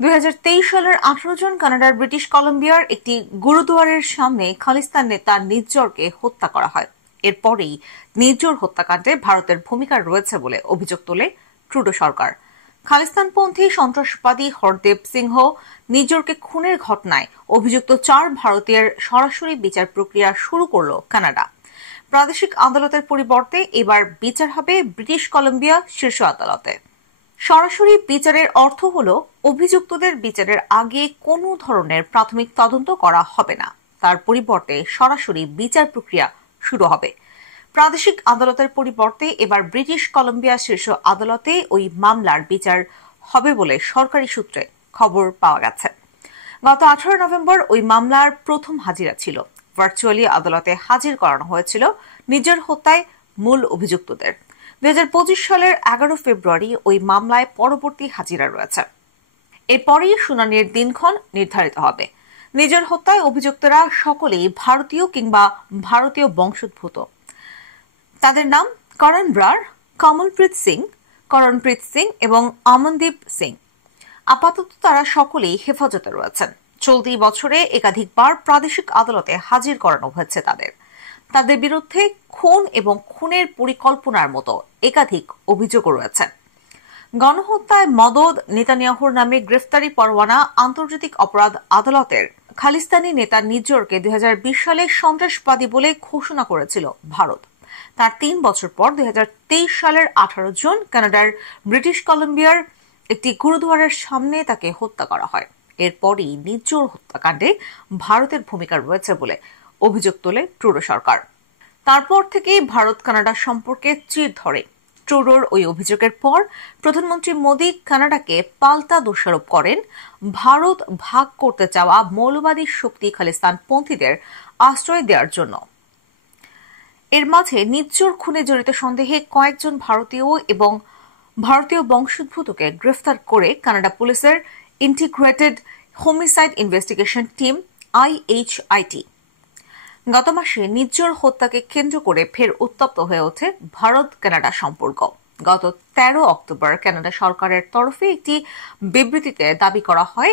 2023 সালের 18 জন কানাডার ব্রিটিশ কলম্বিয়ার একটি গুরুদুয়ারের সামনে খালিস্তান নেতা নিজ্জরকে হত্যা করা হয়। এরপরেই নিজ্জর হত্যাকাণ্ডে ভারতের ভূমিকা রয়েছে বলে অভিযোগ তোলে ট্রুডো সরকার। খালিস্তানপন্থী সন্ত্রাসবাদী হরদেব সিংহ নিজ্জরকে খুনের ঘটনায় অভিযুক্ত 4 ভারতীয়ের সরাসরি বিচার প্রক্রিয়া শুরু করল কানাডা। প্রাদেশিক আদালতের পরিবর্তে এবার বিচার হবে ব্রিটিশ কলম্বিয়া শীর্ষ আদালতে। সরাসরি বিচারের অর্থ হল অভিযুক্তদের বিচারের আগে কোনো ধরনের প্রাথমিক তদন্ত করা হবে না, তার পরিবর্তে সরাসরি বিচার প্রক্রিয়া শুরু হবে। প্রাদেশিক আদালতের পরিবর্তে এবার ব্রিটিশ কলম্বিয়া শীর্ষ আদালতে ওই মামলার বিচার হবে বলে সরকারি সূত্রে খবর পাওয়া গেছে। গত 18 নভেম্বর ওই মামলার প্রথম হাজিরা ছিল। ভার্চুয়ালি আদালতে হাজির করানো হয়েছিল নিজ্জর হত্যায় মূল অভিযুক্তদের। 2025 সালের 11 ফেব্রুয়ারি ওই মামলায় পরবর্তী হাজিরা রয়েছে। এরপরই শুনানির দিনক্ষণ নির্ধারিত হবে। নিজ্জর হত্যায় অভিযুক্তরা সকলেই ভারতীয় কিংবা ভারতীয় বংশোদ্ভূত। তাদের নাম করণ ব্রার, করণপ্রীত সিং এবং অমনদীপ সিং। আপাতত তারা সকলেই হেফাজতে রয়েছেন। চলতি বছরে একাধিকবার প্রাদেশিক আদালতে হাজির করানো হয়েছে তাদের বিরুদ্ধে খুন এবং খুনের পরিকল্পনার মতো একাধিক অভিযোগও রয়েছে। গণহত্যায় মদদ নেতানিয়াহুর নামে গ্রেফতারি পরোয়ানা আন্তর্জাতিক অপরাধ আদালতের খালিস্তানি নেতা নিজ্জরকে 2020 সালে সন্ত্রাসবাদী বলে ঘোষণা করেছিল ভারত। তার 3 বছর পর 2023 সালের 18 জুন কানাডার ব্রিটিশ কলম্বিয়ার একটি গুরুদুয়ারের সামনে তাকে হত্যা করা হয়। এরপরই নিজ্জর হত্যাকাণ্ডে ভারতের ভূমিকা রয়েছে বলে অভিযোগ তোলে ট্রুডো সরকার। তারপর থেকে ভারত কানাডা সম্পর্কে চির ধরে। ট্রুডোর ওই অভিযোগের পর প্রধানমন্ত্রী মোদী কানাডাকে পাল্টা দোষারোপ করেন ভারত ভাগ করতে চাওয়া মৌলবাদী শক্তি খালিস্তানপন্থীদের আশ্রয় দেওয়ার জন্য। এর মাঝে নিজ্জর খুনে জড়িত সন্দেহে কয়েকজন ভারতীয় এবং ভারতীয় বংশোদ্ভূতকে গ্রেফতার করে কানাডা পুলিশের integrated homicide investigation team IHIT। গত মাসে নিজ্জর হত্যাকে কেন্দ্র করে ফের উত্তপ্ত হয়ে ওঠে ভারত কানাডা সম্পর্ক। গত 13 অক্টোবর কানাডা সরকারের তরফে একটি বিবৃতিতে দাবি করা হয়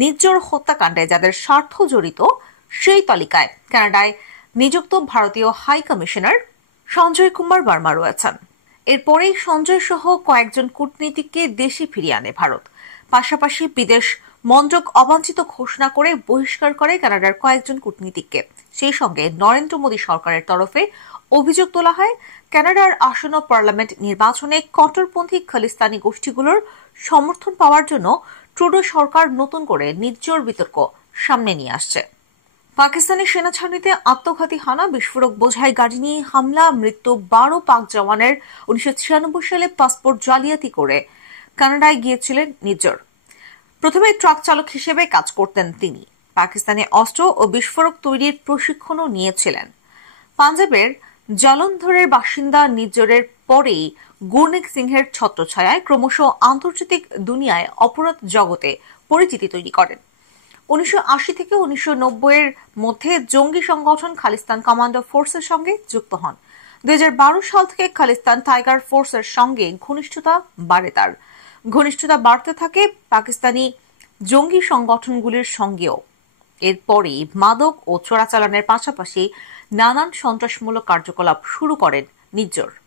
নিজ্জর হত্যাকাণ্ডে যাদের স্বার্থ জড়িত সেই তালিকায় কানাডায় নিযুক্ত ভারতীয় হাই কমিশনার সঞ্জয় কুমার বর্মা রয়েছেন। এরপরেই সঞ্জয় সহ কয়েকজন কূটনীতিককে দেশে ফিরিয়ে আনে ভারত। পাশাপাশি বিদেশ মন্ত্রক অবাঞ্ছিত ঘোষণা করে বহিষ্কার করে কানাডার কয়েকজন কূটনীতিককে। সেই সঙ্গে নরেন্দ্র মোদী সরকারের তরফে অভিযোগ তোলা হয় কানাডার আসন্ন পার্লামেন্ট নির্বাচনে কট্টরপন্থী খালিস্তানি গোষ্ঠীগুলোর সমর্থন পাওয়ার জন্য ট্রুডো সরকার নতুন করে নিজ্জর বিতর্ক সামনে নিয়ে আসছে। পাকিস্তানি সেনা ছাউনিতে আত্মঘাতী হানা, বিস্ফোরক বোঝাই গাড়ি নিয়ে হামলা, মৃত্যু 12 পাক জওয়ানের। 1996 সালে পাসপোর্ট জালিয়াতি করে কানাডায় গিয়েছিলেন নিজ্জর। প্রথমে ট্রাক চালক হিসেবে কাজ করতেন তিনি। পাকিস্তানে অস্ত্র ও বিস্ফোরক তৈরির প্রশিক্ষণও নিয়েছিলেন। পাঞ্জাবের জলন্ধরের বাসিন্দা নিজ্জরের পরেই গুরনেক সিংহের ছত্রছায়ায় ক্রমশ আন্তর্জাতিক দুনিয়ায় অপরাধ জগতে পরিচিতি তৈরি করেন। 1980 থেকে 1990 এর মধ্যে জঙ্গি সংগঠন খালিস্তান কমান্ডো ফোর্সের সঙ্গে যুক্ত হন। 2012 সাল থেকে খালিস্তান টাইগার ফোর্সের সঙ্গে ঘনিষ্ঠতা বাড়ে তার। ঘনিষ্ঠতা বাড়তে থাকে পাকিস্তানি জঙ্গি সংগঠনগুলির সঙ্গেও। এরপরই মাদক ও চোরাচালানের পাশাপাশি নানান সন্ত্রাসমূলক কার্যকলাপ শুরু করেন নিজ্জর।